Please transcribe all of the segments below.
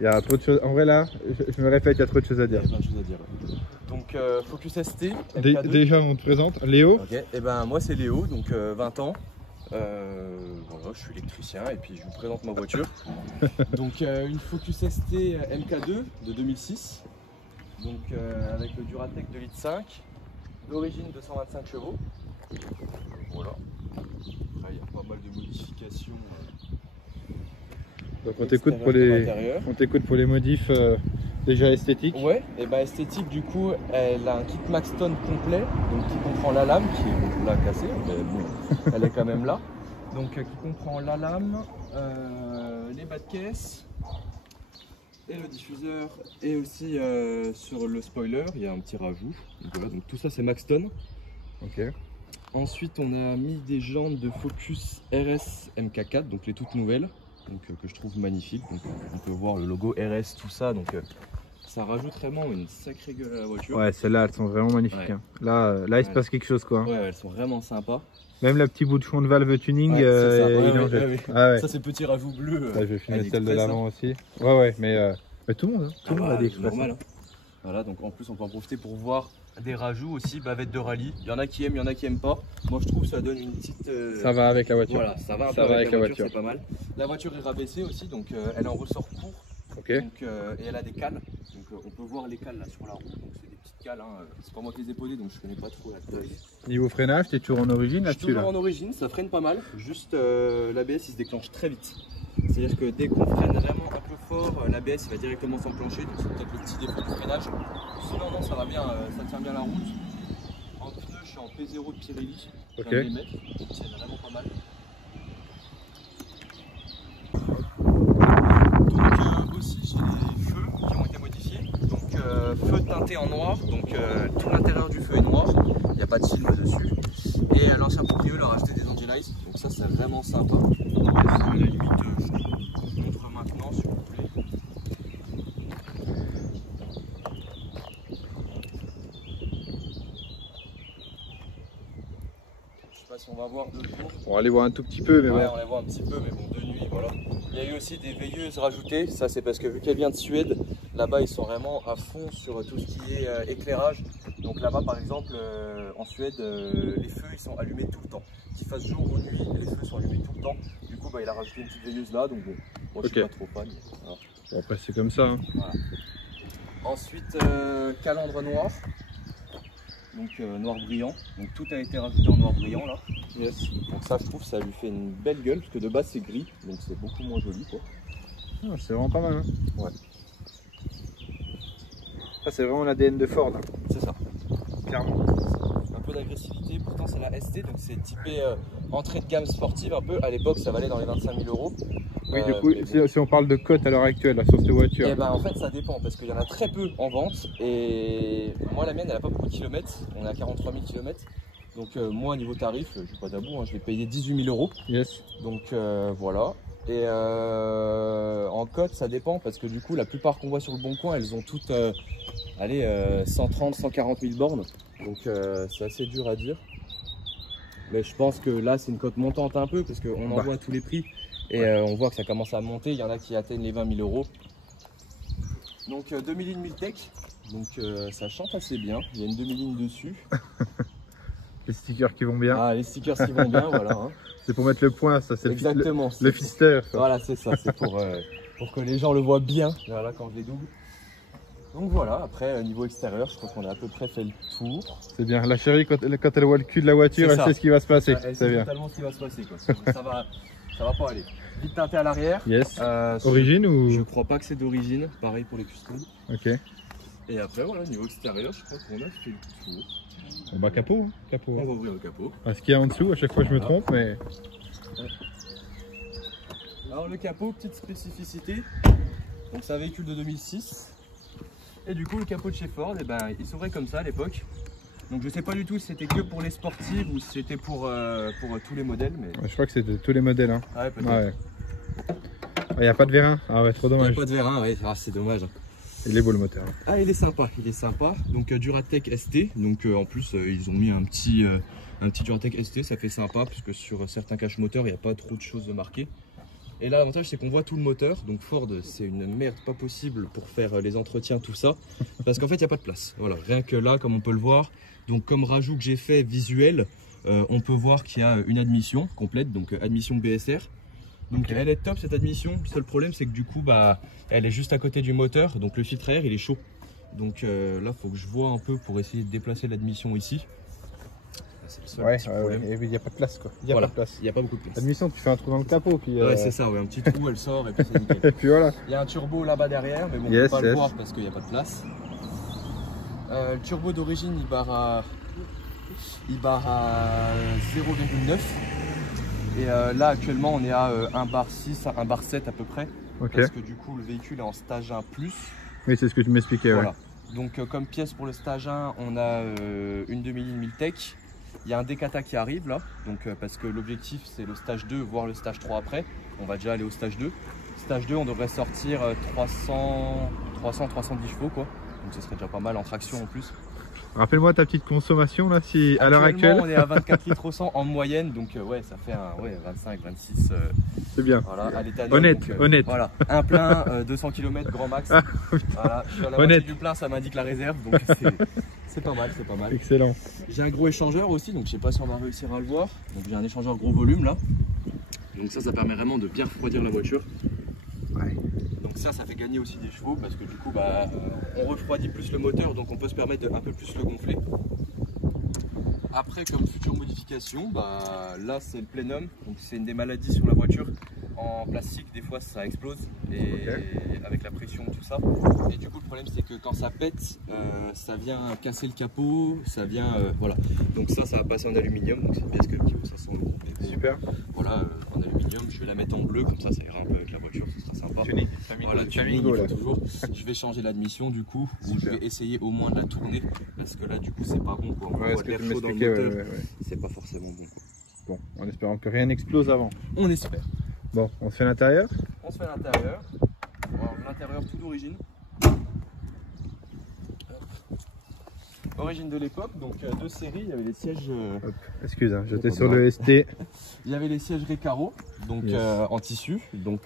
Il y a trop de choses. En vrai, là, je me répète, il y a trop de choses à dire. Il y a plein de choses à dire. Donc, Focus ST. Déjà, on te présente Léo. Ok, et ben moi c'est Léo, donc 20 ans. Voilà, je suis électricien et puis je vous présente ma voiture. Donc, une Focus ST MK2 de 2006. Donc, avec le Duratec 2,5 litres, d'origine 225 chevaux. Voilà. Après, il y a pas mal de modifications. Donc on t'écoute pour les modifs déjà esthétiques. Ouais, et ben esthétique du coup, elle a un kit Maxton complet, donc qui comprend la lame qui est là cassée, mais bon, elle est quand même là. Donc qui comprend la lame, les bas de caisse et le diffuseur, et aussi sur le spoiler il y a un petit rajout. Donc, voilà, donc tout ça c'est Maxton. Ok. Ensuite on a mis des jantes de Focus RS MK4, donc les toutes nouvelles. Donc, que je trouve magnifique. Donc, on peut voir le logo RS, tout ça. Donc, ça rajoute vraiment une sacrée gueule à la voiture. Ouais, celles-là, elles sont vraiment magnifiques. Ouais. Hein. Là, il se passe quelque chose, quoi. Ouais, elles sont vraiment sympas. Même la petite bout de fond de valve tuning, ouais, Ah ouais. Ça, c'est petit rajout bleu. Là, je vais finir celle de l'avant aussi. Ouais, mais tout le monde, hein. Tout le monde a des express. Normal. Hein. Voilà, donc en plus, on peut en profiter pour voir des rajouts aussi, bavettes de rallye. Il y en a qui aiment, il y en a qui aiment pas. Moi, je trouve que ça donne une petite. Ça va avec la voiture. Voilà, ça va avec la voiture. C'est pas mal. La voiture est rabaissée aussi, donc elle en ressort court. Ok. Donc, et elle a des cales. Donc, on peut voir les cales là sur la roue. Donc, c'est des petites cales. Hein. C'est pas moi qui les ai posées, donc je connais pas trop la taille. Niveau freinage, t'es toujours en origine là-dessus? Je suis toujours en origine, ça freine pas mal. Juste l'ABS il se déclenche très vite. C'est-à-dire que dès qu'on freine vraiment un peu fort, l'ABS il va directement s'enclencher. Donc, c'est peut-être le petit défaut du freinage. Sinon, non, ça va bien, ça tient bien la route. En pneu, je suis en P0 de Pirelli. Ok. C'est vraiment pas mal. Donc aussi j'ai des feux qui ont été modifiés. Donc feu teinté en noir, donc tout l'intérieur du feu est noir, il n'y a pas de film dessus. Et l'ancien propriétaire leur a acheté des Angelize, donc ça c'est vraiment sympa. À la limite je vous montre maintenant si vous voulez. Je sais pas si on va voir de jour. On va aller voir un tout petit peu, mais ouais, bon. on les voit un petit peu, mais bon, de nuit, voilà. Il y a eu aussi des veilleuses rajoutées, ça c'est parce que vu qu'elle vient de Suède, là-bas ils sont vraiment à fond sur tout ce qui est éclairage. Donc là-bas par exemple, en Suède, les feux ils sont allumés tout le temps. Qu'il fasse jour ou nuit, les feux sont allumés tout le temps. Du coup, il a rajouté une petite veilleuse là, donc bon, moi je suis pas trop fan. Voilà. Bon, après c'est comme ça. Hein. Voilà. Ensuite, calandre noir. Donc noir brillant, donc tout a été rajouté en noir brillant là. Yes. Donc ça je trouve ça lui fait une belle gueule parce que de base c'est gris, donc c'est beaucoup moins joli quoi. Ah, c'est vraiment pas mal. Hein. Ouais. Ça c'est vraiment l'ADN de Ford. Hein. C'est ça. Clairement. Un peu d'agressivité, pourtant c'est la ST, donc c'est typé entrée de gamme sportive un peu. À l'époque ça valait dans les 25 000 €. Oui, du coup, si on parle de cote à l'heure actuelle là, sur cette voiture. Et ben en fait ça dépend parce qu'il y en a très peu en vente et moi la mienne elle a pas beaucoup de kilomètres, on est à 43 000 km. Donc moi niveau tarif, je suis pas tabou, hein, je l'ai payé 18 000 €. Yes. Donc voilà. Et en cote ça dépend parce que du coup la plupart qu'on voit sur le bon coin elles ont toutes 130, 140 000 bornes. Donc c'est assez dur à dire. Mais je pense que là c'est une cote montante un peu parce qu'on en voit à tous les prix. Et on voit que ça commence à monter, il y en a qui atteignent les 20 000 €. Donc 2000 Miltech, donc ça chante assez bien, il y a une demi-ligne dessus. Les stickers qui vont bien. Ah, les stickers qui vont bien, voilà. Hein. C'est pour mettre le point, ça c'est exactement le fister. Voilà, c'est ça, c'est pour que les gens le voient bien, voilà, quand je les double. Donc voilà, après niveau extérieur, je crois qu'on a à peu près fait le tour. C'est bien, la chérie quand elle voit le cul de la voiture, elle sait ce qui va se passer. Elle sait totalement ce qui va se passer, quoi. Ça va pas aller. Vite teinté à l'arrière. Yes. Origine ou? Je crois pas que c'est d'origine, pareil pour les customs. Ok. Et après voilà, niveau extérieur, je crois qu'on a fait le tour. Bon bah capot, hein. Capot. On va ouvrir le capot. Ah, ce qu'il y a en dessous, à chaque fois je me trompe, mais... Alors le capot, petite spécificité, donc c'est un véhicule de 2006. Et du coup le capot de chez Ford, eh ben, il s'ouvrait comme ça à l'époque. Donc je sais pas du tout si c'était que pour les sportives ou si c'était pour tous les modèles. Mais... Ouais, je crois que c'était tous les modèles. Hein. Ah ouais, peut-être. Ouais. Il n'y a pas de vérin. Ah ouais, trop dommage. Il n'y a pas de vérin, ouais. Ah, c'est dommage. Il est beau le moteur. Ah, il est sympa, il est sympa. Donc Duratec ST. Donc en plus ils ont mis un petit Duratec ST, ça fait sympa puisque sur certains caches moteurs il n'y a pas trop de choses marquées. Et là, l'avantage, c'est qu'on voit tout le moteur. Donc Ford, c'est une merde pas possible pour faire les entretiens, tout ça. Parce qu'en fait, il n'y a pas de place. Voilà, rien que là, comme on peut le voir. Donc comme rajout que j'ai fait visuel, on peut voir qu'il y a une admission complète, donc admission BSR. Donc elle est top cette admission. Le seul problème, c'est que du coup, bah, elle est juste à côté du moteur. Donc le filtre à air, il est chaud. Donc là, il faut que je vois un peu pour essayer de déplacer l'admission ici. C'est le seul petit problème. Et il n'y a pas de place quoi. Il Voilà, pas de place. Il n'y a pas beaucoup de place. L'admission, tu fais un trou dans le capot. Puis, ouais, c'est ça, ouais, un petit trou, elle sort et puis c'est nickel. Et puis voilà. Il y a un turbo là-bas derrière, mais bon, on ne peut pas le voir parce qu'il n'y a pas de place. Le turbo d'origine, il barre à 0,9. Et là, actuellement, on est à 1 bar 6, 1 bar 7 à peu près. Parce que du coup, le véhicule est en stage 1+. Oui, c'est ce que tu m'expliquais. Voilà. Ouais. Donc, comme pièce pour le stage 1, on a une demi-ligne Miltech. Il y a un Decata qui arrive là, donc parce que l'objectif c'est le stage 2, voire le stage 3 après. On va déjà aller au stage 2. Stage 2, on devrait sortir 300-310 chevaux quoi. Donc ce serait déjà pas mal en traction en plus. Rappelle-moi ta petite consommation là, si à l'heure actuelle. On est à 24 litres au 100 en moyenne, donc ouais, ça fait un 25-26. C'est bien. Voilà, à l'état honnête, donc, honnête. Voilà, un plein, 200 km grand max. Voilà, je suis à la moitié du plein, ça m'indique la réserve, donc c'est pas mal, c'est pas mal. Excellent. J'ai un gros échangeur aussi, donc je sais pas si on va réussir à le voir. Donc j'ai un échangeur gros volume là. Donc ça permet vraiment de bien refroidir la voiture. Ouais. Donc ça fait gagner aussi des chevaux parce que du coup bah, on refroidit plus le moteur, donc on peut se permettre de un peu plus le gonfler. Après, comme future modification, bah, là c'est le plénum, donc c'est une des maladies sur la voiture. En plastique, des fois ça explose et avec la pression, tout ça. Et du coup, le problème c'est que quand ça pète, ça vient casser le capot, ça vient. Voilà. Donc ça va passer en aluminium, donc c'est une pièce que 500 €. Super. Voilà, en aluminium, je vais la mettre en bleu, comme ça ira un peu avec la voiture, ce sera sympa. Tuning. Voilà, tuning, il faut toujours. Je vais changer l'admission du coup, je vais essayer au moins de la tourner, parce que là du coup c'est pas bon quoi. On voit l'air chaud dans le moteur, c'est pas forcément bon quoi. Bon, en espérant que rien n'explose avant. On espère. Bon, on se fait l'intérieur. On se fait l'intérieur. L'intérieur tout d'origine. Origine de l'époque, donc deux séries, il y avait les sièges. Excuse, hein, j'étais sur le ST. Il y avait les sièges Recaro, donc en tissu. Donc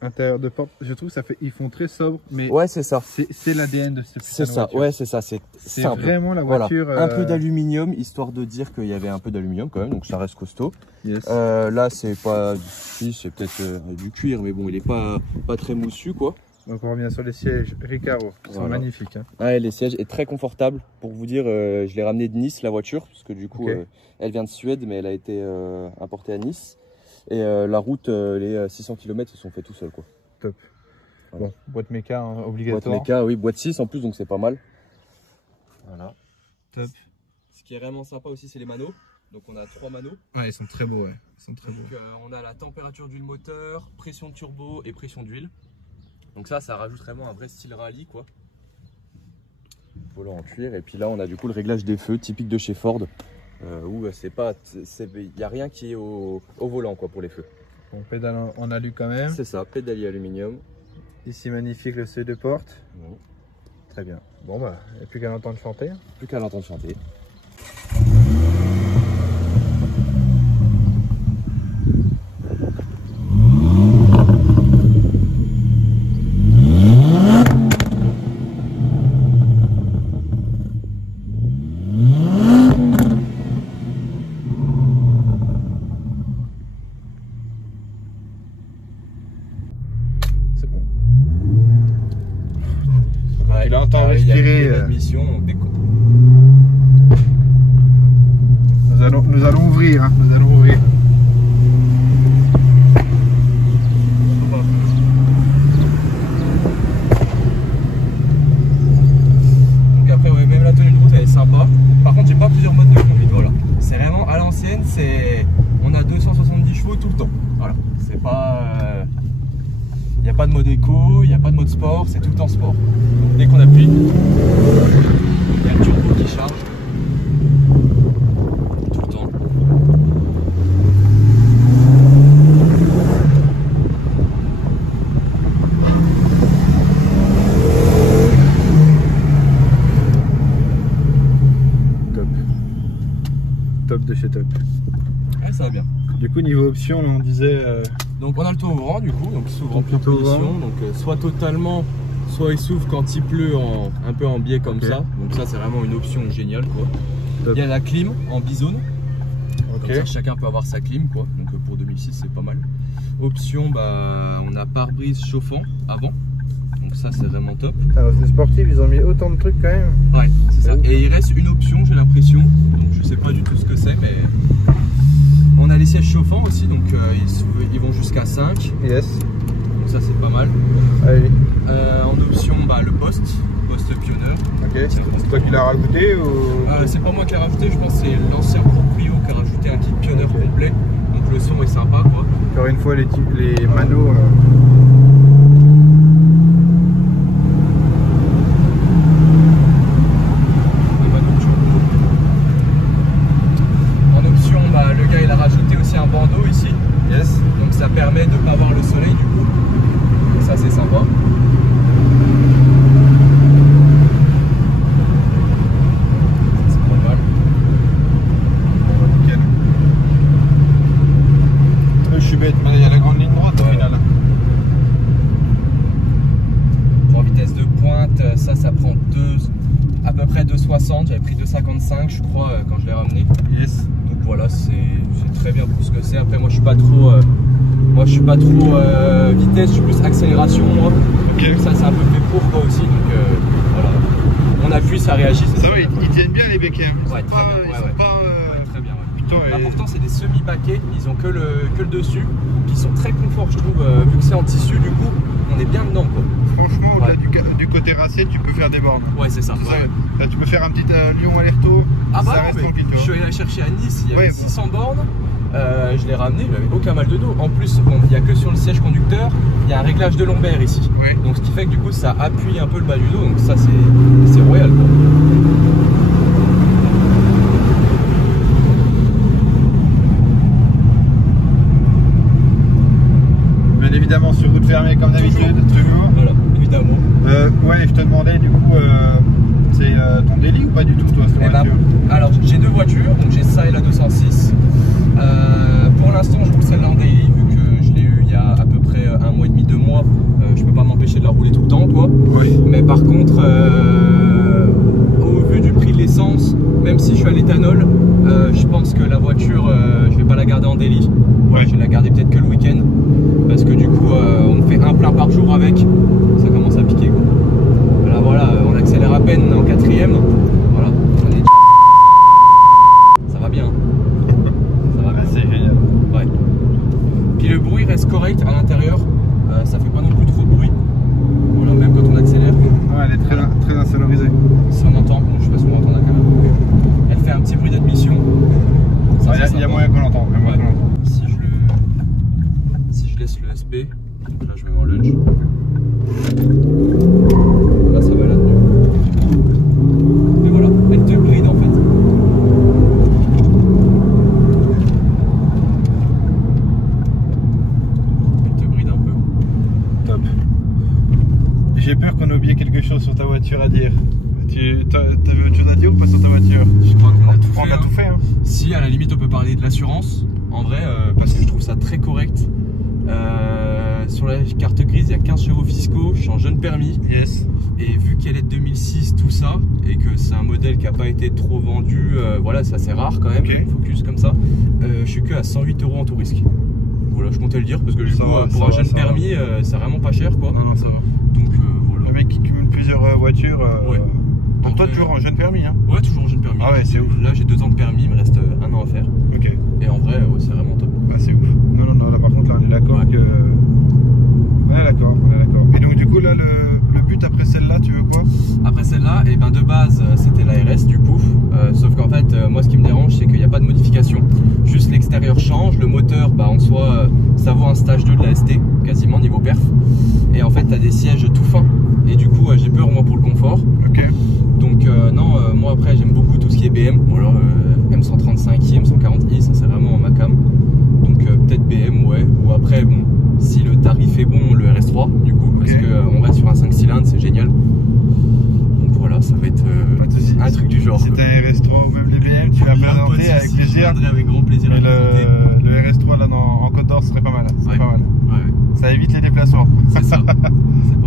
intérieur de porte, je trouve que ça fait, ils font très sobre, mais ouais, c'est ça. C'est l'ADN de cette voiture. C'est ça, ouais, c'est ça. C'est vraiment la voiture. Voilà. Un peu d'aluminium, histoire de dire qu'il y avait un peu d'aluminium quand même, donc ça reste costaud. Yes. Là, c'est pas, si, c'est peut-être du cuir, mais bon, il est pas très moussu quoi. Donc on revient sur les sièges Recaro, qui sont magnifiques. Hein. Ouais, les sièges est très confortable. Pour vous dire, je l'ai ramené de Nice la voiture, parce que du coup, elle vient de Suède, mais elle a été importée à Nice. Et la route, les 600 km se sont fait tout seul quoi. Top. Voilà. Bon, boîte méca hein, obligatoire. Boîte méca, oui, boîte 6 en plus, donc c'est pas mal. Voilà. Top. Ce qui est vraiment sympa aussi, c'est les manos. Donc on a 3 manos. Ouais, ils sont très beaux, ouais. Ils sont très beaux. On a la température d'huile moteur, pression de turbo et pression d'huile. Donc ça rajoute vraiment un vrai style rallye quoi. Volant en cuir. Et puis là on a du coup le réglage des feux typique de chez Ford. Où il n'y a rien qui est au volant quoi pour les feux. Bon, pédale en alu quand même. C'est ça, pédalier aluminium. Ici magnifique le seuil de porte. Bon. Très bien. Bon bah, il n'y a plus qu'à l'entendre chanter. Plus qu'à l'entendre chanter. Il entend respirer. Nous allons ouvrir. Hein, nous allons ouvrir. Donc après, ouais, même la tenue de route elle est sympa. Par contre, j'ai pas plusieurs modes de conduite. Voilà. C'est vraiment à l'ancienne. On a 270 chevaux tout le temps. Voilà. C'est pas. Il n'y a pas de mode éco, il n'y a pas de mode sport, c'est tout le temps sport. Donc dès qu'on appuie, il y a le turbo qui charge. Tout le temps. Top. Top de chez top. Ouais, ça va bien. Du coup, niveau option, là, on disait. Donc on a le toit ouvrant du coup, donc il s'ouvre en pleine position, donc soit totalement, soit il s'ouvre quand il pleut un peu en biais comme ça. Donc ça c'est vraiment une option géniale quoi. Il y a la clim en bizone. Comme ça, chacun peut avoir sa clim quoi. Donc pour 2006 c'est pas mal. Option, on a pare-brise chauffant avant. Donc ça c'est vraiment top. Alors c'est sportif, ils ont mis autant de trucs quand même. Ouais, c'est ça. Et il reste une option, j'ai l'impression. Donc je sais pas du tout ce que c'est, mais on a les sièges chauffants aussi, donc ils vont jusqu'à 5. Yes. Donc ça c'est pas mal. Allez. En option, le poste pionneur. Ok. C'est toi qui l'as rajouté ou c'est pas moi qui l'ai rajouté, je pense que c'est l'ancien proprio qui a rajouté un kit pionneur complet. Donc le son est sympa quoi. Encore une fois les manos. Le gars il a rajouté aussi un bandeau ici. Yes. Donc ça permet de ne pas voir le soleil du coup. Donc ça c'est sympa. C'est pas mal. Nickel. Je suis bête, mais il y a la grande ligne droite au final. Pour vitesse de pointe, ça prend à peu près 2,60. J'avais pris 2,55 je crois quand je l'ai ramené. Yes. Donc voilà, c'est très bien pour ce que c'est. Après moi je suis pas trop vitesse, je suis plus accélération moi. Okay. Donc ça c'est un peu fait pour quoi aussi. Donc voilà. On appuie, ça réagit. Ça va, ils tiennent bien les BKM. Ouais, très bien. Très bien. Putain, pourtant c'est des semi-baquets, ils ont que le dessus, qui sont très confort je trouve, vu que c'est en tissu du coup, on est bien dedans quoi. Franchement, au-delà du côté racé, tu peux faire des bornes. Ouais, c'est ça. Là, tu peux faire un petit Lyon aller-retour. Ah ça reste tranquille. Je suis allé la chercher à Nice, il y avait 600 bornes. Je l'ai ramené, il n'avait aucun mal de dos. En plus, il n'y a que sur le siège conducteur, il y a un réglage de lombaire ici. Oui. Donc ce qui fait que du coup ça appuie un peu le bas du dos, donc ça c'est royal quoi. Bien évidemment sur route fermée comme d'habitude, toujours. Voilà, évidemment. Ouais, je te demandais du coup, c'est ton délit ou pas du tout toi cette voiture? Alors j'ai deux voitures, donc j'ai ça et la 206. Pour l'instant je roule celle-là en daily, vu que je l'ai eu il y a à peu près 1 mois et demi, 2 mois. Je peux pas m'empêcher de la rouler tout le temps quoi. Oui. Mais par contre, au vu du prix de l'essence, même si je suis à l'éthanol, je pense que la voiture, je vais pas la garder en daily. Ouais, je vais la garder peut-être que le week-end. Parce que du coup, on fait un plein par jour avec. Ça commence à piquer quoi. Voilà, on accélère à peine en 4ème. Voilà, on est... Ça va bien. Ça va bien. C'est génial. Ouais. Puis le bruit reste correct à l'intérieur. Ça fait pas non plus trop de bruit. Voilà, même quand on accélère. Ouais, elle est très insonorisée. Si on entend, je sais pas si on entend la caméra. Elle fait un petit bruit d'admission. Il y a moyen qu'on l'entende. Si je laisse le SP, donc là je mets en lunch. Là ça va là-dessus. Et voilà, elle te bride en fait. Elle te bride un peu. Top. J'ai peur qu'on ait oublié quelque chose sur ta voiture à dire. T'avais autre chose à dire ou pas sur ta voiture? Je crois qu'on a tout fait. On a tout fait. Hein. Si, à la limite, on peut parler de l'assurance. En vrai, parce que je trouve ça très correct. Sur la carte grise, il y a 15 chevaux fiscaux. Je suis en jeune permis. Yes. Et vu qu'elle est de 2006, tout ça, et que c'est un modèle qui n'a pas été trop vendu, voilà, c'est assez rare quand même. Okay. Focus comme ça. Je suis que à 108 € en tout risque. Voilà, je comptais le dire parce que du coup, pour un jeune permis, c'est vraiment pas cher quoi. Non, ça va. Donc voilà. Le mec qui cumule plusieurs voitures. Ouais. Donc toi toujours en jeune permis hein? Ouais, toujours en jeune permis. Ah ouais, c'est ouf. Là j'ai 2 ans de permis, il me reste 1 an à faire. Ok. Et en vrai, ouais, c'est vraiment top. Bah c'est ouf. Non, là par contre là on est d'accord que... On est d'accord. Et donc du coup là le but après celle-là, tu veux quoi? Après celle-là, et ben de base c'était la RS du coup. Sauf qu'en fait, moi ce qui me dérange c'est qu'il n'y a pas de modification. Juste l'extérieur change, le moteur, en soi, ça vaut un stage 2 de la ST, quasiment niveau perf. Et en fait, tu as des sièges tout fins. Et du coup, j'ai peur moi pour le confort. Ok. Donc non, moi après j'aime beaucoup tout ce qui est BM. Ou alors M135i, M140i, ça c'est vraiment ma cam. Donc peut-être BM, ouais. Ou après, bon, si le tarif est bon, le RS3 du coup. Parce qu'on reste sur un 5 cylindres, c'est génial. Donc voilà, ça va être un truc du genre. Si t'as un RS3 ou même les BM, tu vas présenter avec plaisir. Avec grand plaisir. Et le RS3 là ce serait pas mal. C'est Ouais. pas mal. Ouais. Ça évite les déplacements. C'est ça. C'est pas mal.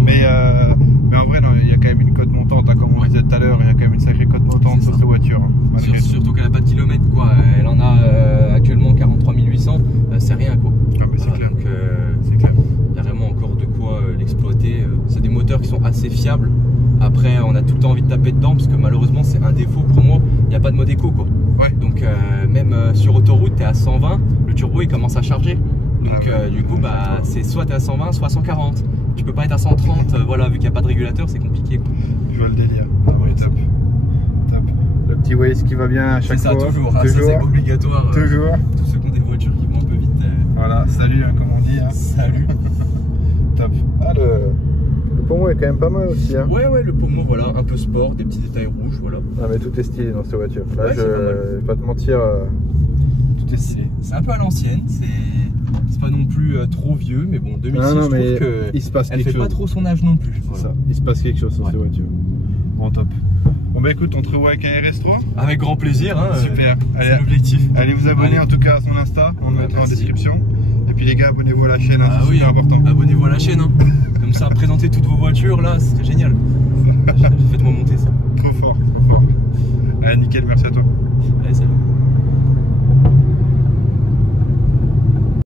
Mais en vrai, non, il y a quand même une cote montante, hein, comme on disait tout à l'heure, il y a quand même une sacrée cote montante sur cette voiture. Hein, malgré tout. Surtout qu'elle n'a pas de kilomètres, quoi. Elle en a actuellement 43 800, c'est rien, quoi. Ah, mais c'est Voilà, clair. donc C'est clair. il y a vraiment encore de quoi l'exploiter. C'est des moteurs qui sont assez fiables. Après, on a tout le temps envie de taper dedans parce que malheureusement, c'est un défaut pour moi. Il n'y a pas de mode éco, quoi. Ouais. Donc même sur autoroute, tu es à 120, le turbo il commence à charger. Donc Ah ouais. du coup, bah, c'est soit tu es à 120, soit à 140. Tu peux pas être à 130, voilà, vu qu'il n'y a pas de régulateur, c'est compliqué, quoi. Je vois le délire. Ah, ouais, top. Top. Le petit Waze qui va bien à chaque C'est ça, fois. toujours. Ça, c'est obligatoire. Toujours. Tous ceux qui ont des voitures qui vont un peu vite. Voilà, salut, hein, comme on dit. Hein. Salut. Top. Ah, le pommeau est quand même pas mal aussi. Hein. Ouais, le pommeau, voilà, un peu sport, des petits détails rouges, voilà. Ah, mais tout est stylé dans cette voiture. Là, Ouais, je vais pas te mentir, tout est stylé. C'est un peu à l'ancienne, c'est pas non plus trop vieux, mais bon, 2006, Non, je mais trouve que il se passe elle quelque fait chose. pas trop son âge non plus. C'est Voilà. ça, il se passe quelque chose sur Ouais. cette voiture. Bon, top. Bon, bah écoute, on te revoit avec un RS3. Avec grand plaisir, hein. Super. C'est Allez, l'objectif. allez vous abonner Allez. en tout cas à son Insta, on le Ouais, mettra en merci. description. Et puis les gars, abonnez-vous à la chaîne, hein, Ah c'est oui, super important. abonnez-vous à la chaîne, hein. Comme ça, présentez toutes vos voitures là, ce serait génial. Faites-moi monter ça. Trop fort, trop fort. Allez, nickel, merci à toi.